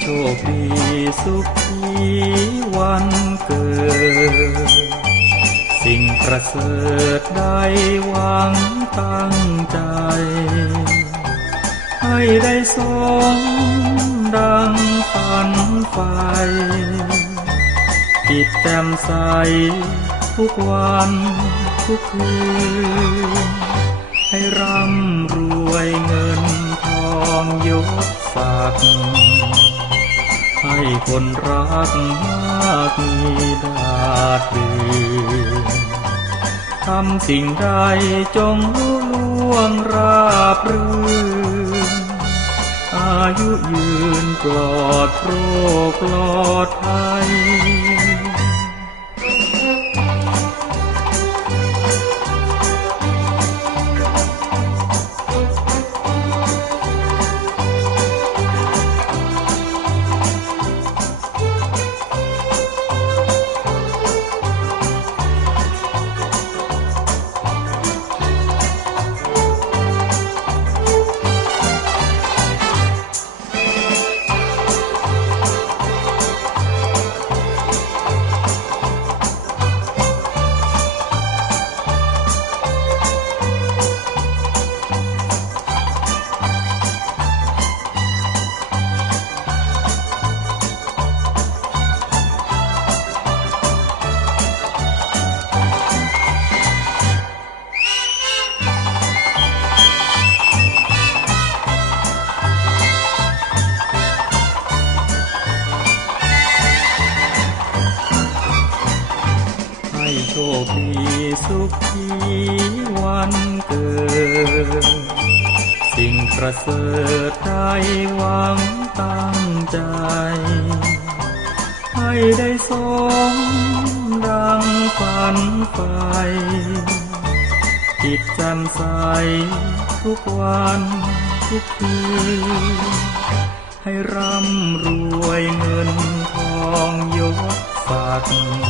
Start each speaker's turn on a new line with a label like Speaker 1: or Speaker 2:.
Speaker 1: โชคลีสุขีวันเกิด สิ่งประเสริฐได้หวังตั้งใจ ให้ได้สมดังฝันไฟจิตแจ่มใสทุกวันทุกคืนให้ร่ำ ศศักให้คนรักมากมีดาดดืนทำสิ่งใดจงลุล่วงราบรื่น อายุยืนปลอดโรคปลอดภัย โชคดีสุขีวันเกิด สิ่งประเสริฐได้หวังตั้งใจ ให้ได้สมดังฝันไฟจิตแจ่มใสทุกวันทุกคืนให้ร่ำรวยเงินทองยศศักดิ์